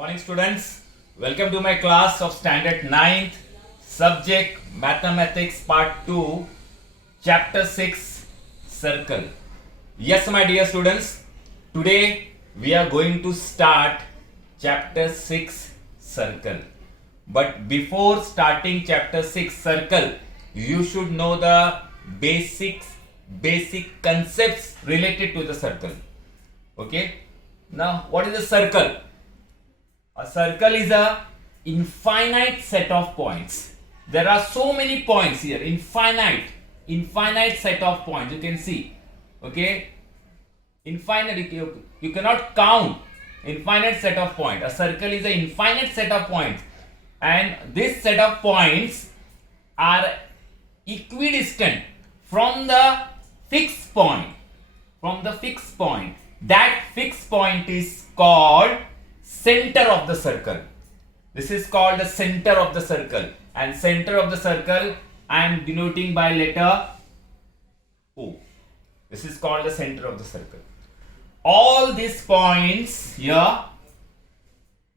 Morning students, welcome to my class of standard 9th subject mathematics part 2 chapter 6 circle. Yes my dear students, today we are going to start chapter 6 circle. But before starting chapter 6 circle, you should know the basic concepts related to the circle. Okay, now what is a circle? A circle is a infinite set of points. There are so many points here, infinite set of points. You can see, okay, infinite. You cannot count infinite set of points. A circle is an infinite set of points, and this set of points are equidistant from the fixed point. That fixed point is called center of the circle. This is called the center of the circle, and center of the circle I am denoting by letter O. This is called the center of the circle. All these points here,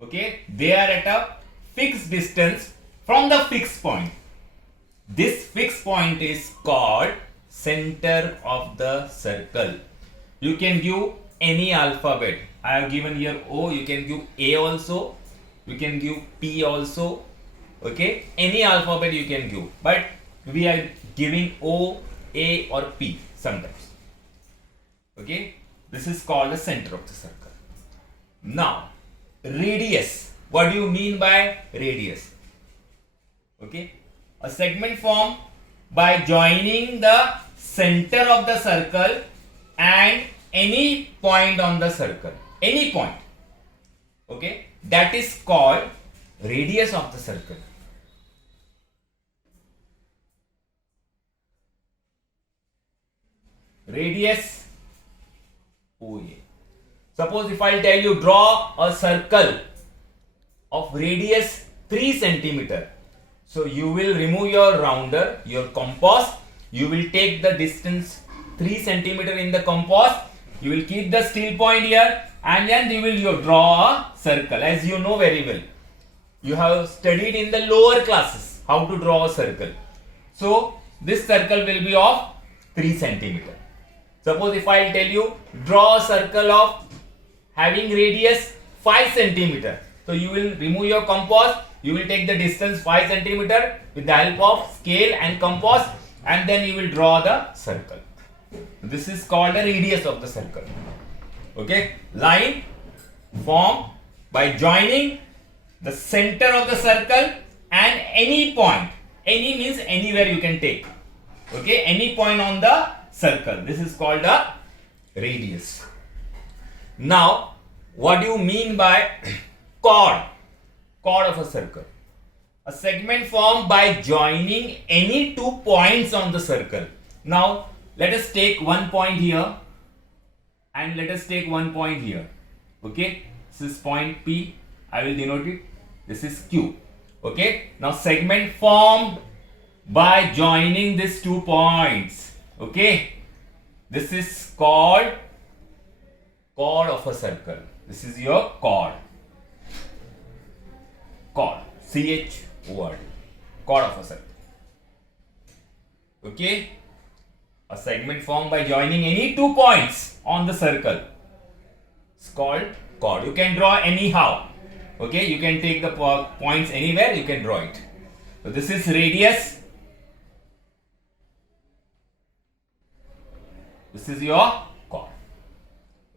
okay, they are at a fixed distance from the fixed point. This fixed point is called center of the circle. You can give any alphabet. I have given here O. You can give A also. You can give P also. Okay, any alphabet you can give, but we are giving O, A or P sometimes. Okay, this is called the center of the circle. Now, radius. What do you mean by radius? Okay, a segment formed by joining the center of the circle and any point on the circle. Any point, okay, that is called radius of the circle. Radius OA. Suppose if I tell you draw a circle of radius 3 centimeter, so you will remove your rounder, your compass, you will take the distance 3 centimeter in the compass, you will keep the steel point here, and then you will draw a circle. As you know very well, you have studied in the lower classes how to draw a circle. So this circle will be of 3 centimeter. Suppose if I tell you draw a circle of having radius 5 centimeter, so you will remove your compass, you will take the distance 5 centimeter with the help of scale and compass, and then you will draw the circle. This is called the radius of the circle. Okay, line formed by joining the center of the circle and any point. Any means anywhere you can take. Okay, any point on the circle. This is called the radius. Now, what do you mean by chord? Chord of a circle. A segment formed by joining any 2 points on the circle. Now, let us take one point here and let us take one point here. Okay, this is point P. I will denote it. This is Q. Okay, now segment formed by joining these 2 points. Okay, this is called chord of a circle. This is your chord. Chord. CH word. Chord of a circle. Okay. A segment formed by joining any 2 points on the circle. It's called chord. You can draw anyhow. Okay, you can take the points anywhere, you can draw it. So this is radius. This is your chord.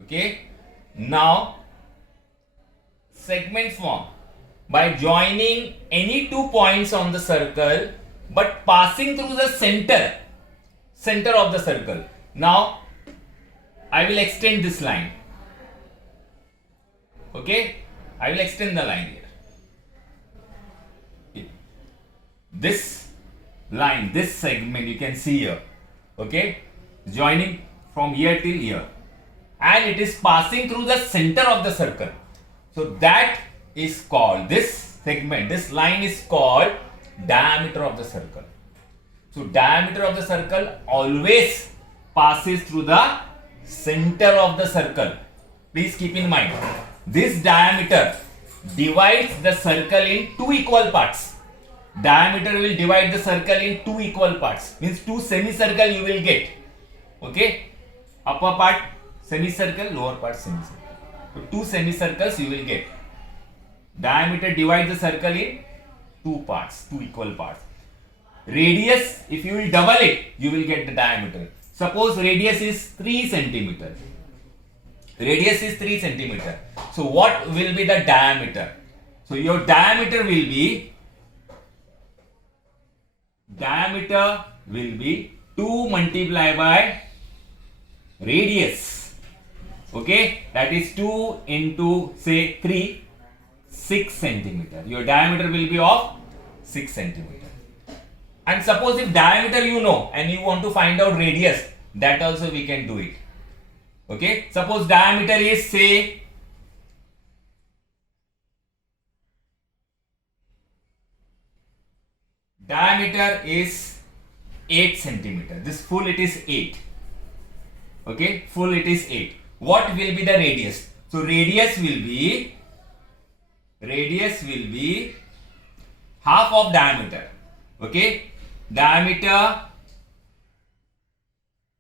Okay. Now, segment formed by joining any 2 points on the circle but passing through the center of the circle. Now, I will extend this line. Okay, I will extend the line here. This line, this segment you can see here. Okay, joining from here till here, and it is passing through the center of the circle. So that is called, this segment, this line is called diameter of the circle. So diameter of the circle always passes through the center of the circle. Please keep in mind, this diameter divides the circle in two equal parts. Diameter will divide the circle in two equal parts. Means two semicircle you will get. Okay. Upper part semicircle, lower part semicircle. So two semicircles you will get. Diameter divides the circle in two parts, two equal parts. Radius, if you will double it, you will get the diameter. Suppose radius is 3 centimeter. Radius is 3 centimeter. So what will be the diameter? So your diameter will be 2 multiplied by radius. Okay, that is 2 into say 3, 6 centimeter. Your diameter will be of 6 centimeter. And suppose if diameter you know and you want to find out radius, that also we can do it. Okay, suppose diameter is say diameter is 8 centimeter. This full it is 8. Okay, full it is 8. What will be the radius? So radius will be half of diameter. Okay, diameter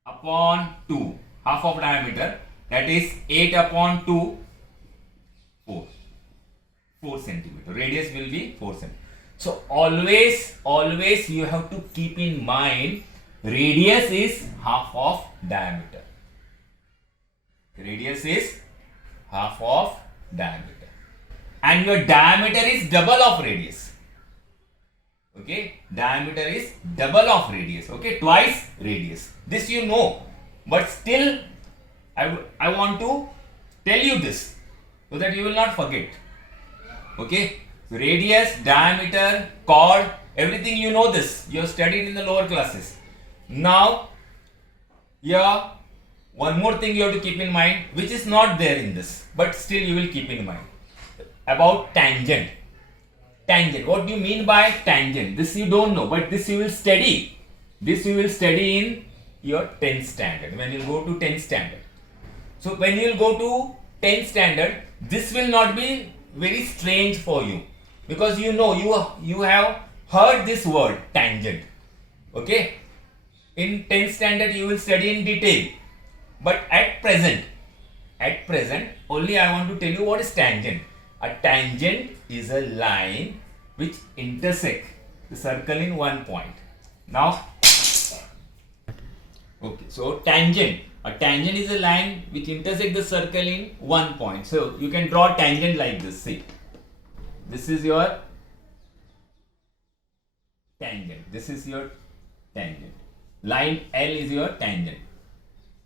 upon 2, half of diameter, that is 8 upon 2, 4 centimeter. Radius will be 4 centimeter. So always you have to keep in mind radius is half of diameter. Radius is half of diameter. And your diameter is double of radius. Okay, diameter is double of radius. Okay, twice radius. This you know, but still I want to tell you this so that you will not forget. Okay, radius, diameter, chord, everything you know this. You have studied in the lower classes. Now, here one more thing you have to keep in mind, which is not there in this, but still you will keep in mind, about tangent. Tangent. What do you mean by tangent? This you don't know, but this you will study. This you will study in your 10th standard, when you go to 10th standard. So when you will go to 10th standard, this will not be very strange for you, because you know you have heard this word tangent. Okay, in 10th standard you will study in detail, but at present only I want to tell you what is tangent. A tangent is a line which intersects the circle in one point. Now, okay, so tangent. A tangent is a line which intersects the circle in one point. So you can draw tangent like this. See, this is your tangent. This is your tangent. Line L is your tangent.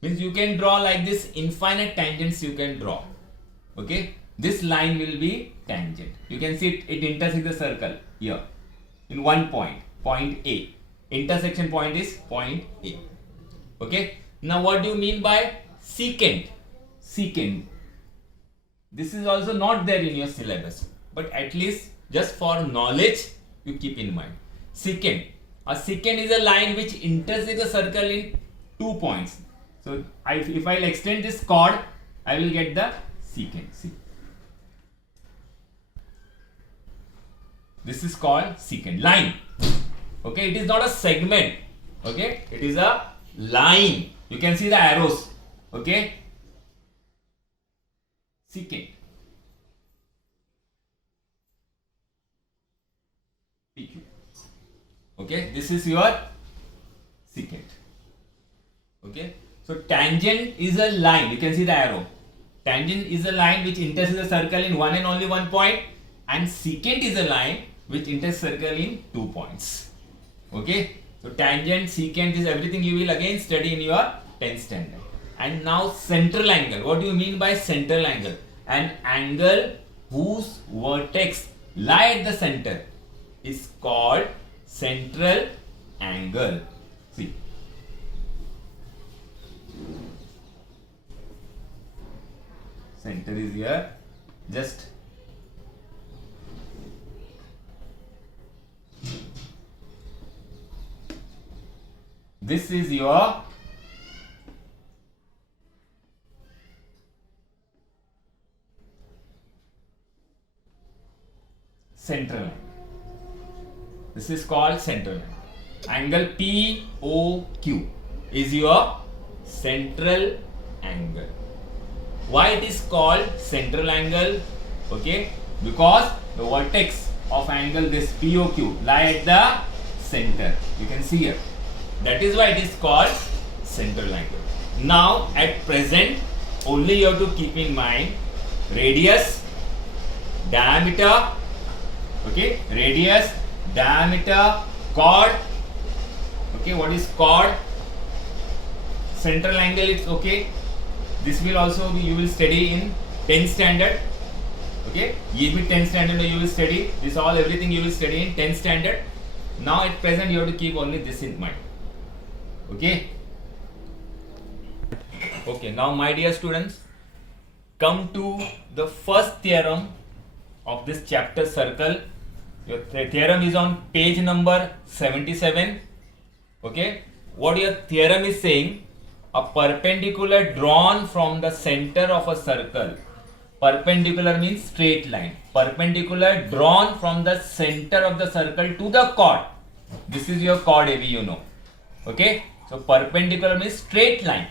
Means you can draw like this, infinite tangents you can draw. Okay, this line will be tangent. You can see it intersects the circle here in one point, point A. Intersection point is point A. Okay, now what do you mean by secant? Secant. This is also not there in your syllabus, but at least just for knowledge you keep in mind. Secant. A secant is a line which intersects the circle in 2 points. So if I extend this chord, I will get the secant. See, this is called secant line. Okay, it is not a segment. Okay, it is a line. You can see the arrows. Okay, secant. PQ. Okay, this is your secant. Okay, so tangent is a line. You can see the arrow. Tangent is a line which intersects the circle in one and only one point, and secant is a line which intersects circle in 2 points. Okay, so tangent, secant is everything you will again study in your 10th standard. And now central angle. What do you mean by central angle? An angle whose vertex lie at the center is called central angle. See, center is here. Just this is your central angle. This is called central angle. Angle POQ is your central angle. Why it is called central angle? Okay, because the vertex of angle this POQ lie at the center. You can see here. That is why it is called central angle. Now at present only you have to keep in mind radius, diameter, okay, radius, diameter, chord, okay, what is chord, central angle, it's okay. This will also be, you will study in 10th standard, okay, ये भी 10th standard you will study, this all everything you will study in 10th standard. Now at present you have to keep only this in mind, okay. Okay, now my dear students, come to the first theorem of this chapter circle. Your theorem is on page number 77. Okay, what your theorem is saying, a perpendicular drawn from the center of a circle. Perpendicular means straight line. Perpendicular drawn from the center of the circle to the chord. This is your chord AB, you know. Okay, so perpendicular means straight line.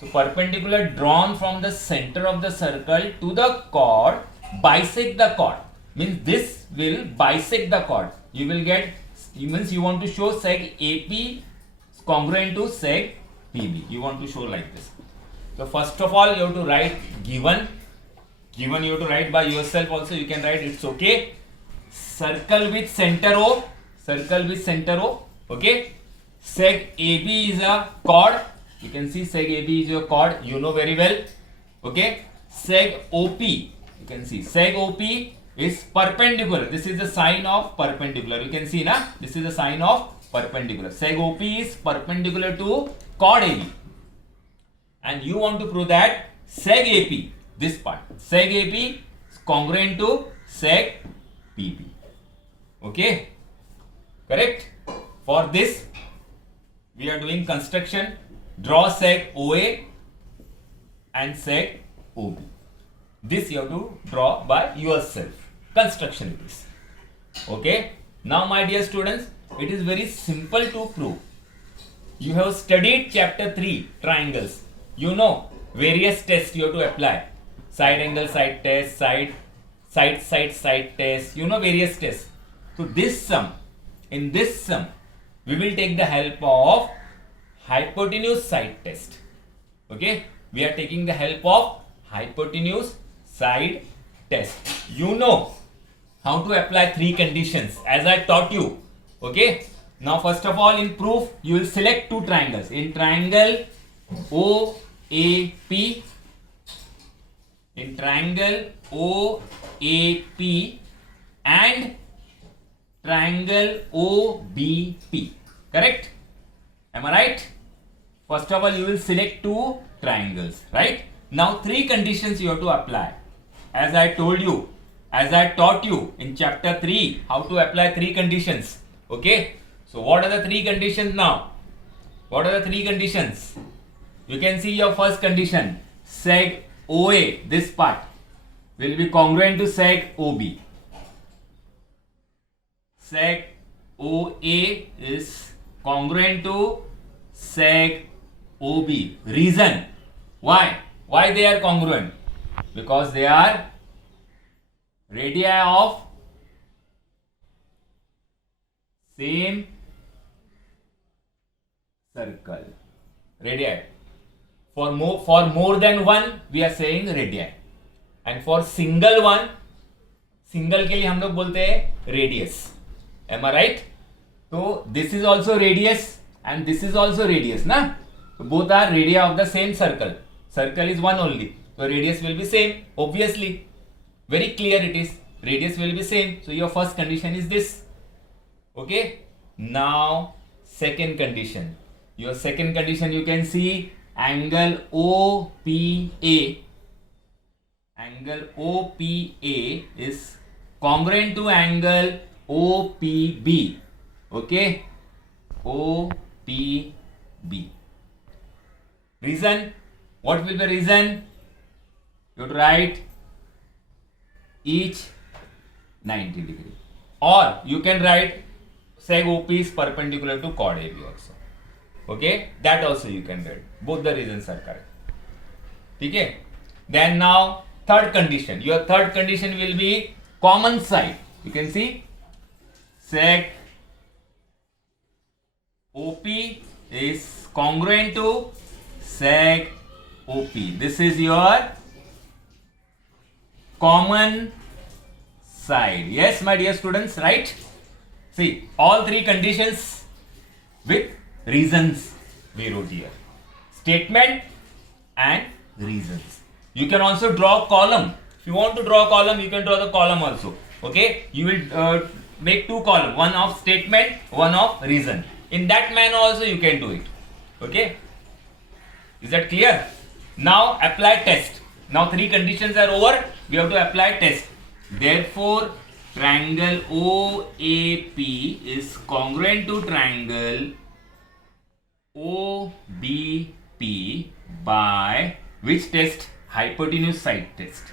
So perpendicular drawn from the center of the circle to the chord, bisect the chord. Means this will bisect the chord. You will get, means you want to show seg AP congruent to seg PB. You want to show like this. So first of all you have to write given. Given you have to write by yourself also. You can write, it's okay. Circle with center O. Circle with center O. Okay. Seg AB is a chord. You can see seg AB is your chord, you know very well. Okay, seg OP, you can see seg OP is perpendicular. This is the sign of perpendicular. You can see na, this is the sign of perpendicular. Seg OP is perpendicular to chord AB. And you want to prove that seg AP, this part, seg AP is congruent to seg PB. Okay, correct? For this, we are doing construction. Draw seg OA and seg OB. This you have to draw by yourself. Construction it is. Okay. Now my dear students, it is very simple to prove. You have studied chapter 3 triangles. You know various tests you have to apply. Side angle side test, side test. You know various tests. So this sum, in this sum, we will take the help of hypotenuse side test. Okay, we are taking the help of hypotenuse side test. You know how to apply 3 conditions as I taught you. Okay, now first of all in proof you will select 2 triangles. In triangle OAP, in triangle OAP and triangle OBP. Correct? Am I right? First of all, you will select 2 triangles, right? Now 3 conditions you have to apply. As I told you, as I taught you in chapter 3, how to apply 3 conditions. Okay? So what are the 3 conditions now? What are the 3 conditions? You can see your first condition, seg OA, this part, will be congruent to seg OB. Seg OA is congruent to seg OB. Reason why they are congruent? Because they are radii of same circle. Radii. For more than one we are saying radii, and for single one, single के लिए हम लोग बोलते हैं radius. Am I right? So this is also radius and this is also radius, na? So both are radii of the same circle. Circle is one only, so radius will be same. Obviously, very clear it is. Radius will be same. So your first condition is this. Okay. Now second condition. Your second condition, you can see angle OPA. Angle OPA is congruent to angle OPB. Okay. OPB. Reason? What will be the reason? You have to write each 90 degree. or you can write seg OP is perpendicular to chord AB also. Okay, that also you can write. Both the reasons are correct. Okay. Then now third condition. Your third condition will be common side. You can see seg OP is congruent to seg OP. This is your common side. Yes, my dear students, right? See, all three conditions with reasons we wrote here. Statement and reasons. You can also draw column. If you want to draw a column, you can draw the column also. Okay, you will make two columns, one of statement, one of reason. In that manner also you can do it. Okay, is that clear? Now apply test. Now three conditions are over. We have to apply test. Therefore, triangle OAP is congruent to triangle OBP by which test? Hypotenuse side test.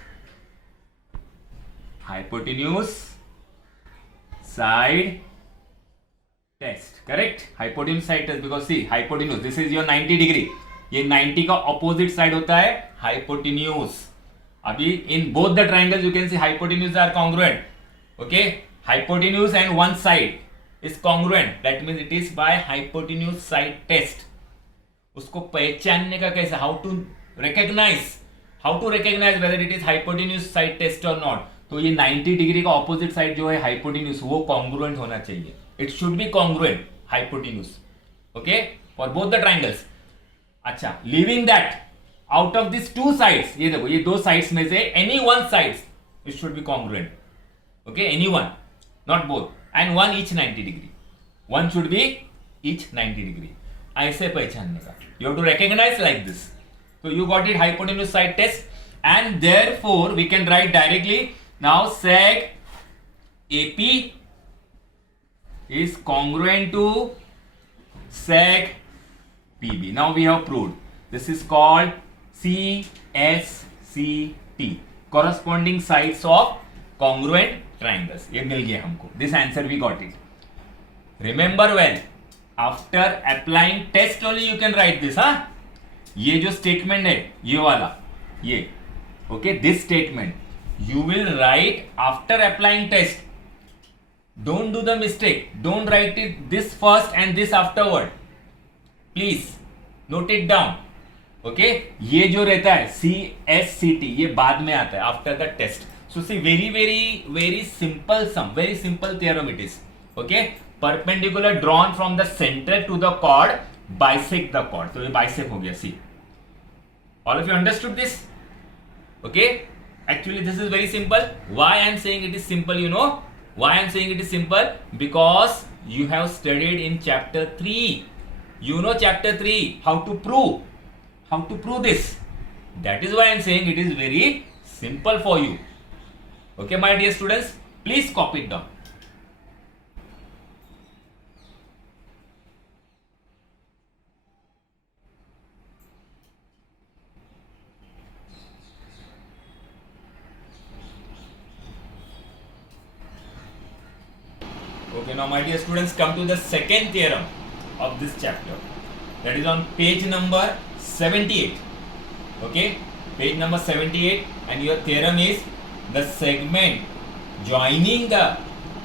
Hypotenuse side test. Correct? Hypotenuse side test, because see hypotenuse, this is your 90 degree. ये 90 का opposite side होता है hypotenuse. अभी in both the triangles you can see hypotenuse are congruent. Okay, hypotenuse and one side is congruent. That means it is by hypotenuse side test. उसको पहचानने का कैसे? How to recognize? How to recognize whether it is hypotenuse side test or not? तो ये 90 degree का opposite side जो है hypotenuse वो congruent होना चाहिए. It should be congruent hypotenuse. Okay, for both the triangles. अच्छा, leaving that, out of these two sides, ये देखो ये दो sides में से any one sides it should be congruent. Okay, any one, not both, and one each 90 degree. One should be each 90 degree. ऐसे पहचानने का. You have to recognize like this. So you got it, hypotenuse side test, and therefore we can write directly now seg AP is congruent to seg PB. Now we have proved. This is called CSCT, corresponding sides of congruent triangles. ये मिल गया हमको. This answer we got it. Remember well. After applying test only you can write this. हाँ? ये जो statement है, ये वाला, ये. Okay, this statement you will write after applying test. Don't do the mistake. Don't write it this first and this afterward. Please note it down. Okay, ये जो रहता है CSCT ये बाद में आता है after the test. So see, very simple sum, very simple theorem it is. Okay, perpendicular drawn from the center to the chord bisect the chord. So ये bisect हो गया. See, all of you understood this? Okay, actually this is very simple. Why I am saying it is simple? You know why I am saying it is simple? Because you have studied in chapter 3. You know chapter 3 how to prove this. That is why I am saying it is very simple for you. Okay, my dear students, please copy it down. Okay, now my dear students, come to the second theorem of this chapter. That is on page number 78. Okay, page number 78, and your theorem is the segment joining the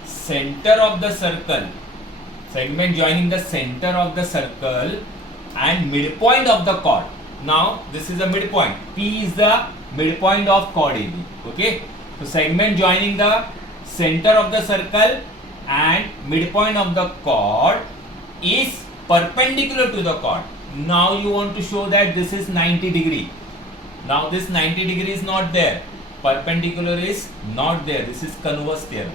center of the circle, and midpoint of the chord. Now this is the midpoint. P is the midpoint of chord AB. Okay, so segment joining the center of the circle and midpoint of the chord is perpendicular to the chord. Now you want to show that this is 90 degree. Now this 90 degree is not there. Perpendicular is not there. This is converse theorem.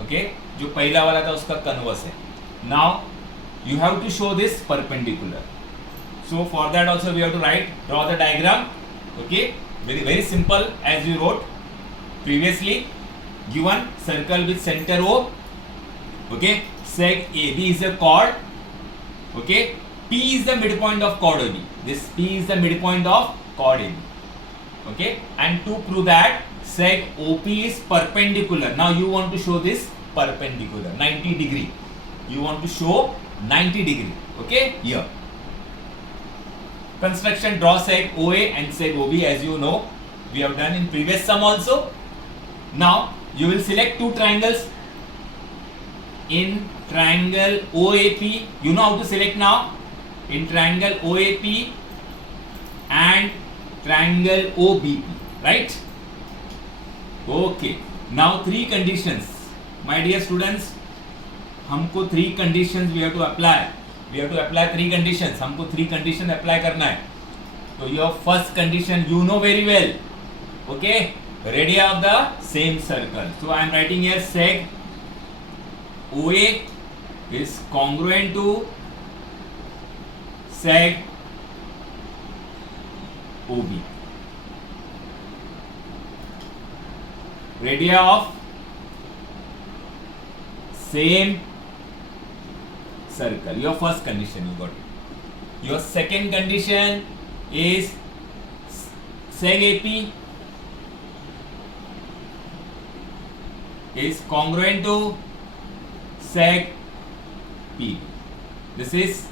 Okay, जो पहला वाला था उसका converse है. Now you have to show this perpendicular. So for that also we have to draw the diagram. Okay, very simple as we wrote previously. Given circle with center O. Okay, seg AB is a chord. Okay, P is the midpoint of chord AB. This P is the midpoint of chord AB. Okay, and to prove that seg OP is perpendicular. Now you want to show this perpendicular, 90 degree. You want to show 90 degree. Okay, here. Construction, draw seg OA and seg OB, as you know. We have done in previous sum also. Now, you will select two triangles. In triangle OAP, you know how to select now? In triangle OAP and triangle OBP, right? Okay. Now, three conditions. My dear students, हमको three conditions we have to apply. We have to apply three conditions. हमको three conditions apply करना है. So your first condition you know very well. Okay, radii of the same circle. So I am writing here seg OA is congruent to seg OB. Radii of same circle. Your first condition you got it. Your second condition is seg AP is congruent to seg P. This is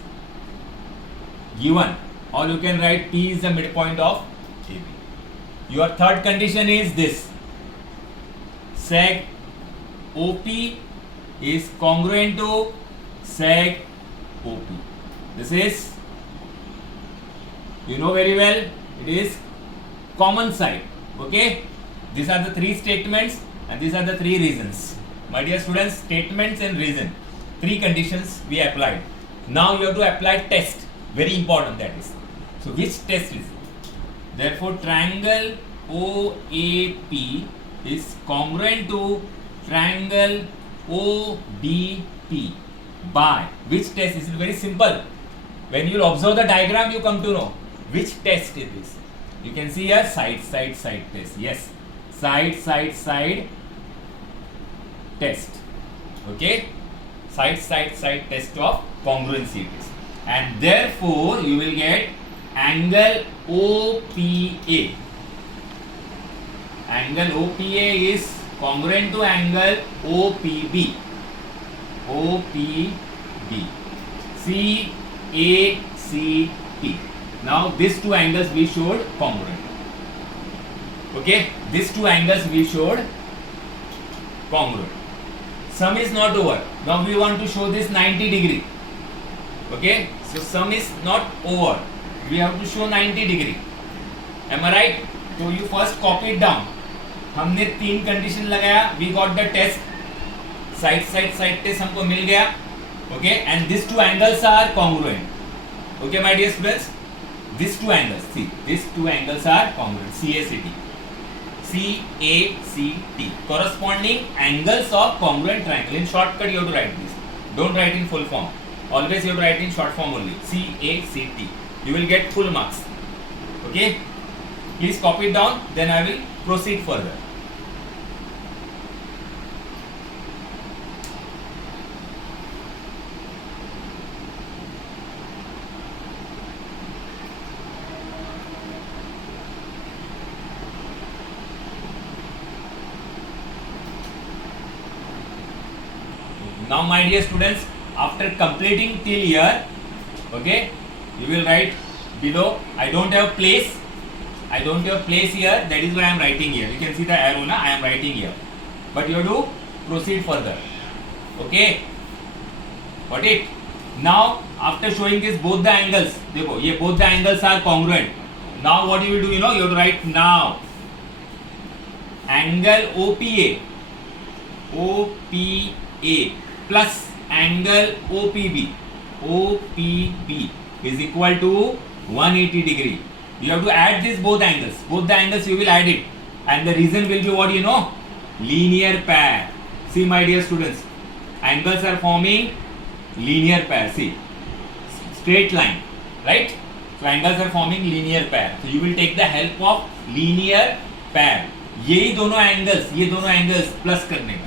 given, or you can write P is the midpoint of AB. Your third condition is this: seg OP is congruent to seg OP. This is, you know very well, it is common side. Okay, these are the three statements and these are the three reasons. My dear students, statements and reason, three conditions we applied. Now you have to apply test, very important that is. So which test is it? Therefore triangle OAP is congruent to triangle OBP by which test? This is very simple. When you observe the diagram, you come to know which test is this. You can see here side test. Yes, side test. Okay, side test of congruency it is, and therefore you will get angle OPA. Angle OPA is congruent to angle OPB. CACT. Now these two angles we showed congruent. Okay, these two angles we showed congruent. Sum is not over. Now we want to show this 90 degree. Okay, so sum is not over. We have to show 90 degree. Am I right? So you first copy it down. हमने तीन condition लगाया. We got the test. Side test हमको मिल गया. Okay, and these two angles are congruent. Okay, my dear students, these two angles. See, these two angles are congruent. CACT. Corresponding angles of congruent triangle. In shortcut, you have to write this. Don't write in full form. Always you have to write in short form only. CACT. You will get full marks. Okay. Please copy it down. Then I will proceed further. Now my dear students, after completing till here, okay, you will write below. I don't have place here, that is why I am writing here. You can see the arrow, I am writing here, but you have to proceed further. Okay, got it? Now after showing this both the angles, देखो ये both the angles are congruent. Now what you will do, you have to write now angle OPA plus angle OPB is equal to 180 degree. You have to add this both the angles you will add it, and the reason will be what? Linear pair. See my dear students, angles are forming linear pair. See, straight line, right? So angles are forming linear pair. So you will take the help of linear pair. ये दोनों angles plus करने का.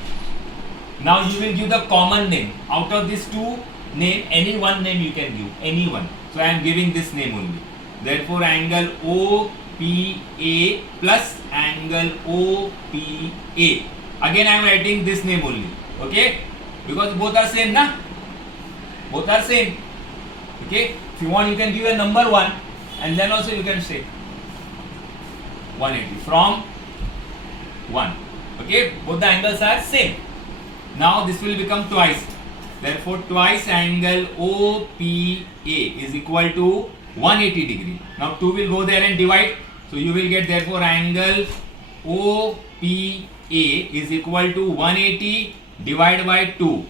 Now you will give the common name. Out of these two name, any one name you can give, any one. So I am giving this name only. Therefore angle OPA plus angle OPA again I am writing this name only, okay, because both are same na, both are same, okay. If you want you can give a number 1 and then also you can say 180 from 1, okay, both the angles are same. Now this will become twice, therefore twice angle OPA is equal to 180 degree. Now 2 will go there and divide, so you will get therefore angle OPA is equal to 180 divided by 2,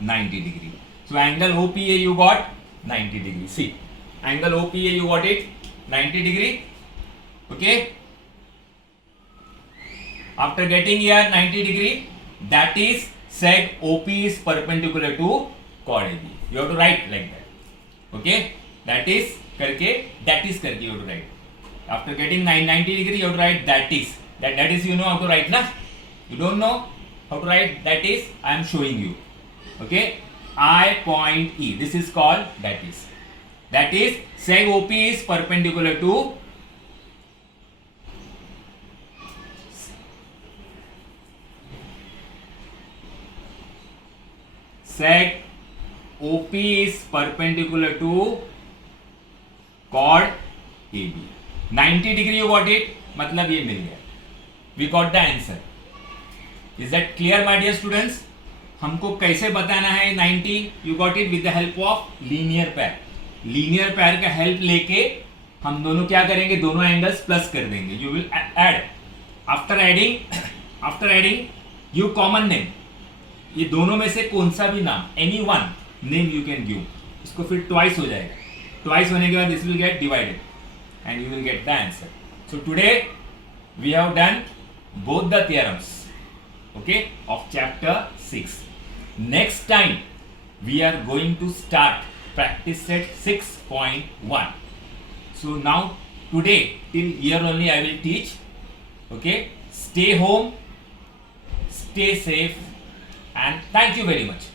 90 degree. So angle OPA you got 90 degree. See, angle OPA you got it 90 degree, okay. After getting here 90 degree, that is seg OP is perpendicular to chord AB. You have to write like that, okay. That is करके you have to write. After getting 90 degree, you have to write that is. That is you know how to write na? You don't know how to write that is, I am showing you. Okay. I point E. This is called that is. That is seg OP is perpendicular to seg OP is perpendicular to chord AB. 90 degree you got it, मतलब ये मिल गया. We got the answer. Is that clear, my dear students? हमको कैसे बताना है 90? You got it with the help of linear pair. Linear pair का help लेके हम दोनों क्या करेंगे? दोनों angles plus कर देंगे. You will add. After adding, you common name. ये दोनों में से कौन सा भी नाम, any one name you can give. इसको फिर twice हो जाएगा. Twice होने के बाद this will get divided and you will get the answer. So today we have done both the theorems, okay, of chapter 6. Next time we are going to start practice set 6.1. So now today till here only I will teach, okay. Stay home, stay safe, and thank you very much.